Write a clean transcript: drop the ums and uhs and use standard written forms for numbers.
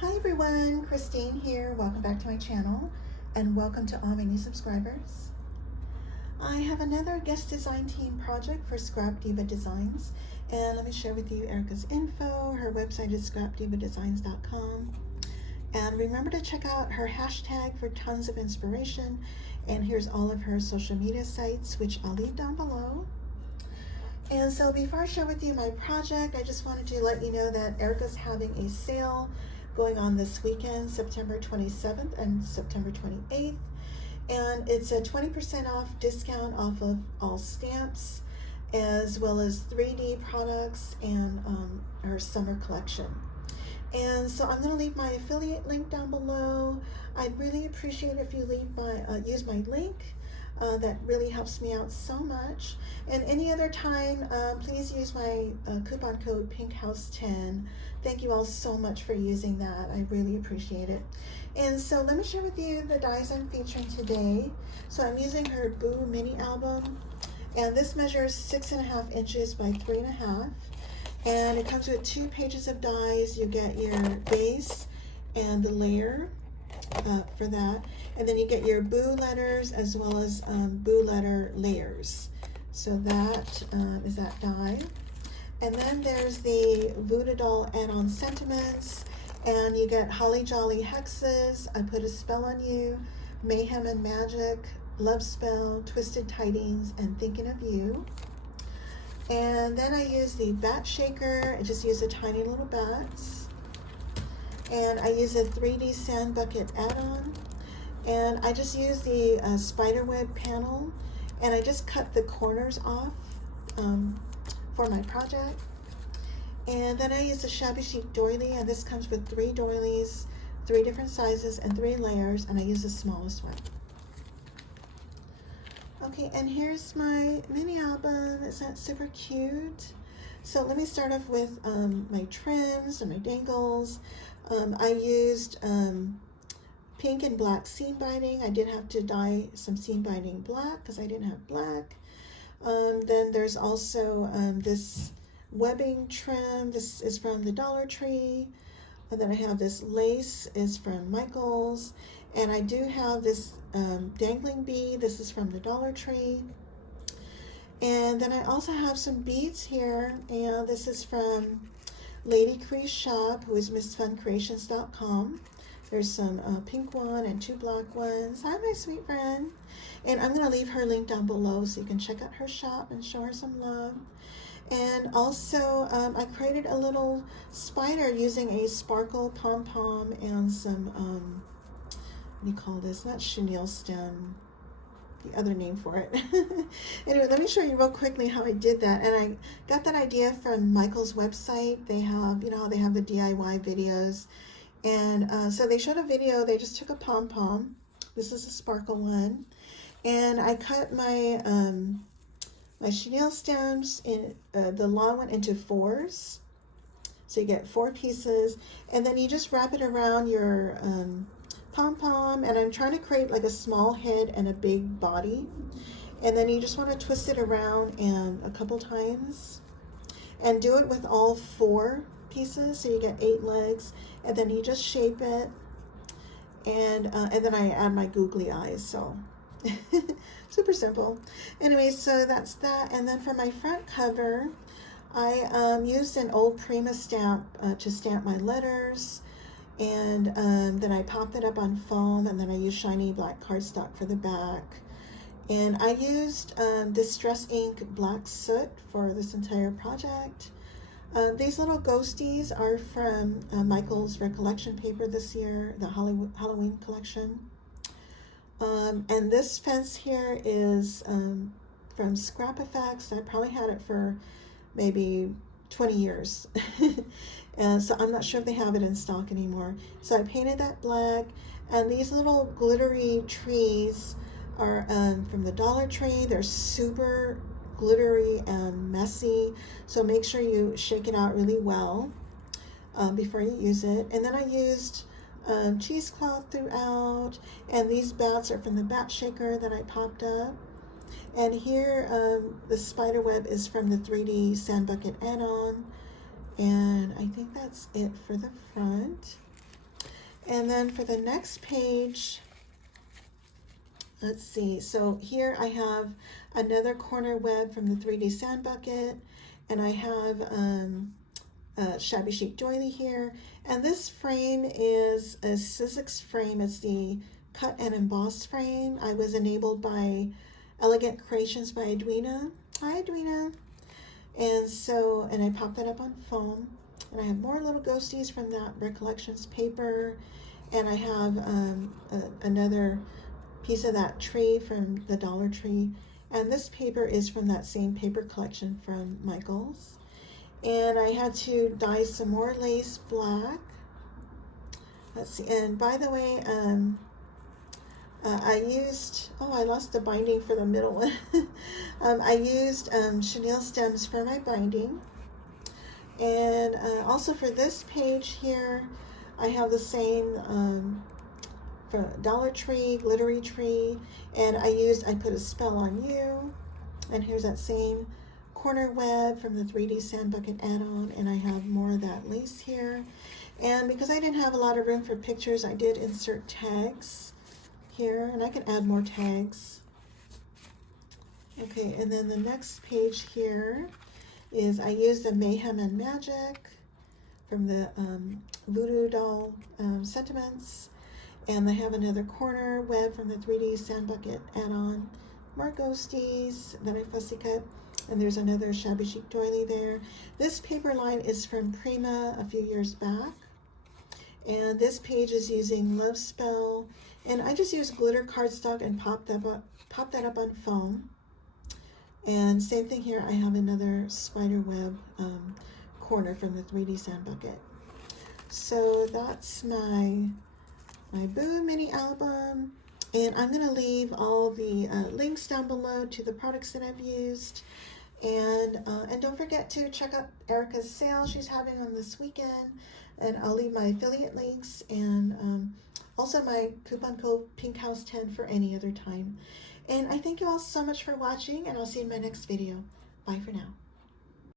Hi everyone, Christine here. Welcome back to my channel and welcome to all my new subscribers. I have another guest design team project for Scrap Diva Designs, and let me share with you Erica's info. Her website is scrapdivadesigns.com, and remember to check out her hashtag for tons of inspiration, and here's all of her social media sites, which I'll leave down below. And so before I share with you my project, I just wanted to let you know that Erica's having a sale going on this weekend, September 27th and September 28th. And it's a 20% off discount off of all stamps, as well as 3D products and her summer collection. And so I'm going to leave my affiliate link down below. I'd really appreciate it if you leave use my link. That really helps me out so much. And any other time, please use my coupon code PINKHOUSE10. Thank you all so much for using that. I really appreciate it. And so let me share with you the dies I'm featuring today. So I'm using her Boo mini album, and this measures 6.5 inches by 3.5. And it comes with 2 pages of dies. You get your base and the layer for that, and then you get your Boo letters as well as Boo letter layers. So that is that die. And then there's the Voodoo Doll Add On sentiments, and you get Holly Jolly hexes, I Put a Spell on You, Mayhem and Magic, Love Spell, Twisted Tidings, and Thinking of You. And then I use the bat shaker. I just use the tiny little bats. And I use a 3D Sand Bucket Add On. And I just use the spiderweb panel, and I just cut the corners off for my project. And then I use the Shabby Chic Doily, and this comes with 3 doilies, 3 different sizes and 3 layers, and I use the smallest one. Okay, and here's my mini album. Isn't that super cute? So let me start off with my trims and my dangles. I used pink and black seam binding. I did have to dye some seam binding black because I didn't have black. Then there's also this webbing trim. This is from the Dollar Tree. And then I have this lace is from Michael's. And I do have this dangling bead. This is from the Dollar Tree. And then I also have some beads here. And this is from Lady Kre's shop, who is MissFunCreations.com. There's some pink one and 2 black ones. Hi, my sweet friend. And I'm going to leave her link down below so you can check out her shop and show her some love. And also, I created a little spider using a sparkle pom-pom and some, what do you call this? Not chenille stem, the other name for it. Anyway, let me show you real quickly how I did that. And I got that idea from Michael's website. They have, you know, they have the DIY videos. And so they showed a video. They just took a pom-pom. This is a sparkle one. And I cut my my chenille stems, in the long one, into 4s. So you get 4 pieces. And then you just wrap it around your pom-pom. And I'm trying to create like a small head and a big body. And then you just want to twist it around and a couple times. And do it with all 4 pieces, so you get 8 legs, and then you just shape it, and then I add my googly eyes. So super simple. Anyway, so that's that. And then for my front cover, I used an old Prima stamp to stamp my letters, and then I popped it up on foam, and then I used shiny black cardstock for the back. And I used Distress Ink Black Soot for this entire project. These little ghosties are from Michael's Recollection paper this year, the Halloween collection. And this fence here is from Scrap Effects. I probably had it for maybe 20 years. And so I'm not sure if they have it in stock anymore. So I painted that black. And these little glittery trees are from the Dollar Tree. They're super glittery and messy, so make sure you shake it out really well before you use it. And then I used cheesecloth throughout, and these bats are from the bat shaker that I popped up. And here the spider web is from the 3D Sand Bucket Add On, and I think that's it for the front. And then for the next page, let's see, so here I have another corner web from the 3D Sand Bucket, and I have Shabby Chic Doily here, and this frame is a Sizzix frame. It's the cut and emboss frame. I was enabled by Elegant Creations by Edwina. Hi Edwina. And I popped that up on foam, and I have more little ghosties from that Recollections paper, and I have another piece of that tree from the Dollar Tree, and this paper is from that same paper collection from Michaels. And I had to dye some more lace black. Let's see, and by the way, I used, oh, I lost the binding for the middle one. I used chenille stems for my binding. And also for this page here, I have the same for Dollar Tree, Glittery Tree, and I put a spell on you. And here's that same corner web from the 3D Sand Bucket Add On, and I have more of that lace here. And because I didn't have a lot of room for pictures, I did insert tags here, and I can add more tags. Okay, and then the next page here is I used the Mayhem and Magic from the Voodoo Doll Sentiments, and they have another corner web from the 3D Sand Bucket Add On, more ghosties that I fussy cut, and there's another Shabby Chic Doily there. This paper line is from Prima a few years back, and this page is using Love Spell, and I just used glitter cardstock and pop that up on foam. And same thing here, I have another spider web corner from the 3D Sand Bucket. So that's my Boo mini album, and I'm going to leave all the links down below to the products that I've used. And don't forget to check out Erica's sale she's having on this weekend, and I'll leave my affiliate links and also my coupon code PINKHOUSE10 for any other time. And I thank you all so much for watching, and I'll see you in my next video. Bye for now.